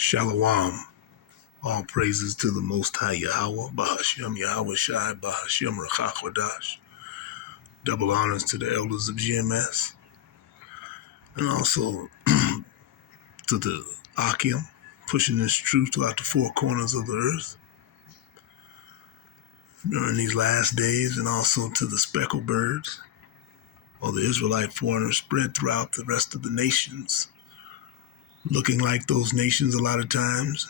Shalom. All praises to the Most High Yahweh, Bahashem Yahweh Shai, Bahashem Rachakwadash. Double honors to the elders of GMS, and also to the Akim, pushing this truth throughout the four corners of the earth during these last days, and also to the speckled birds, or the Israelite foreigners spread throughout the rest of the nations, looking like those nations a lot of times,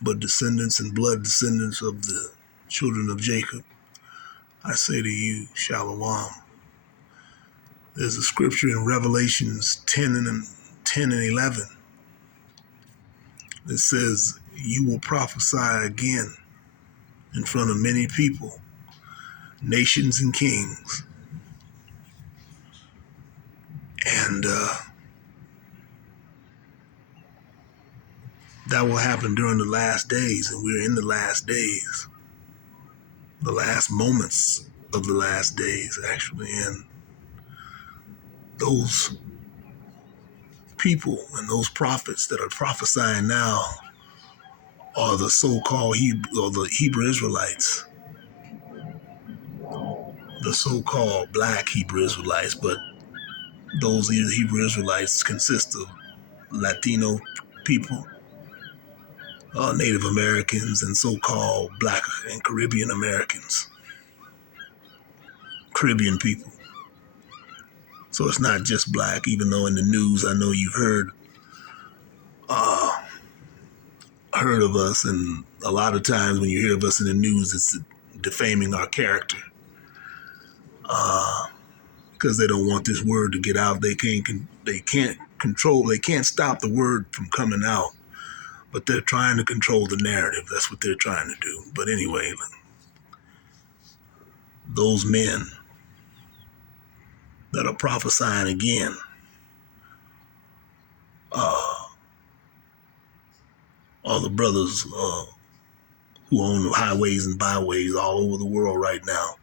but descendants and blood descendants of the children of Jacob. I say to you, Shalom. There's a scripture in Revelations 10 and 11 that says, you will prophesy again in front of many people, nations and kings. And that will happen during the last days, and we're in the last days, the last moments of the last days, actually. And those people and those prophets that are prophesying now are the so-called Hebrew Israelites, the so-called black Hebrew Israelites, but those Hebrew Israelites consist of Latino people, Native Americans, and so-called black and Caribbean Americans, Caribbean people. So it's not just black, even though in the news I know you've heard of us, and a lot of times when you hear of us in the news, it's defaming our character. Because they don't want this word to get out. They can't stop the word from coming out, but they're trying to control the narrative. That's what they're trying to do. But anyway, those men that are prophesying again are the brothers who own the highways and byways all over the world right now,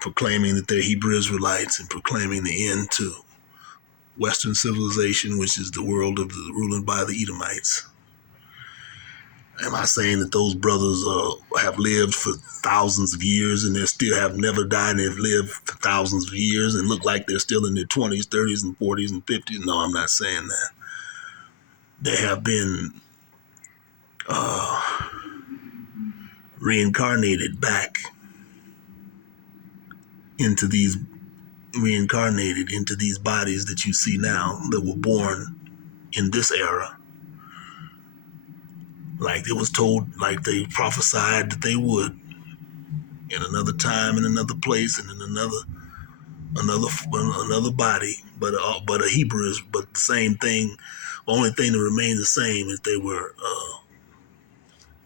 proclaiming that they're Hebrew Israelites and proclaiming the end to Western civilization, which is the world of the ruling by the Edomites. Am I saying that those brothers have lived for thousands of years and they still have never died and they've lived for thousands of years and look like they're still in their 20s, 30s, and 40s and 50s? No, I'm not saying that. They have been reincarnated back into these bodies that you see now that were born in this era. Like it was told, like they prophesied that they would in another time, in another place, and in another body, but a Hebrew, but the same thing. Only thing that remained the same is they were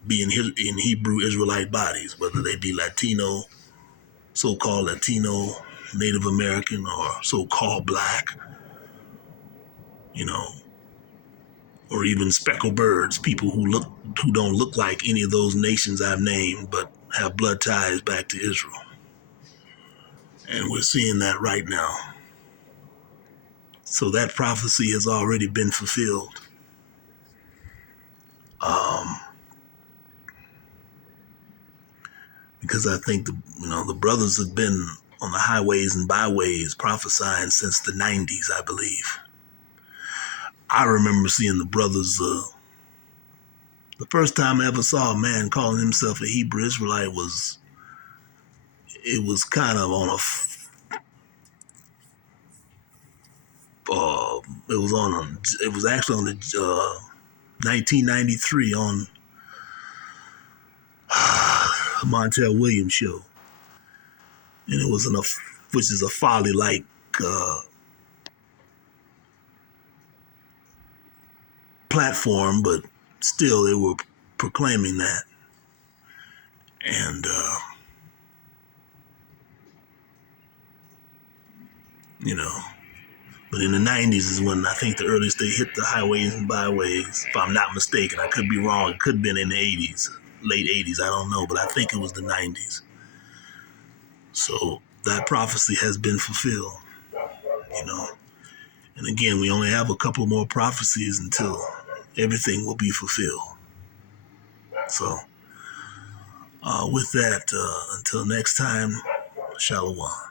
being in Hebrew Israelite bodies, whether they be Latino, so-called Latino, Native American, or so-called black, or even speckled birds, people who don't look like any of those nations I've named, but have blood ties back to Israel. And we're seeing that right now. So that prophecy has already been fulfilled. Because I think the brothers have been on the highways and byways prophesying since the 90s, I believe. I remember seeing the brothers, the first time I ever saw a man calling himself a Hebrew Israelite it was kind of on it was actually on the 1993 on Montel Williams show. And it was which is a folly-like platform, but still they were proclaiming that. And but in the 90s is when I think the earliest they hit the highways and byways, if I'm not mistaken. I could be wrong. It could have been in the 80s, late 80s, I don't know, but I think it was the 90s. So that prophecy has been fulfilled, And again, we only have a couple more prophecies until everything will be fulfilled. So, with that, until next time, Shalom.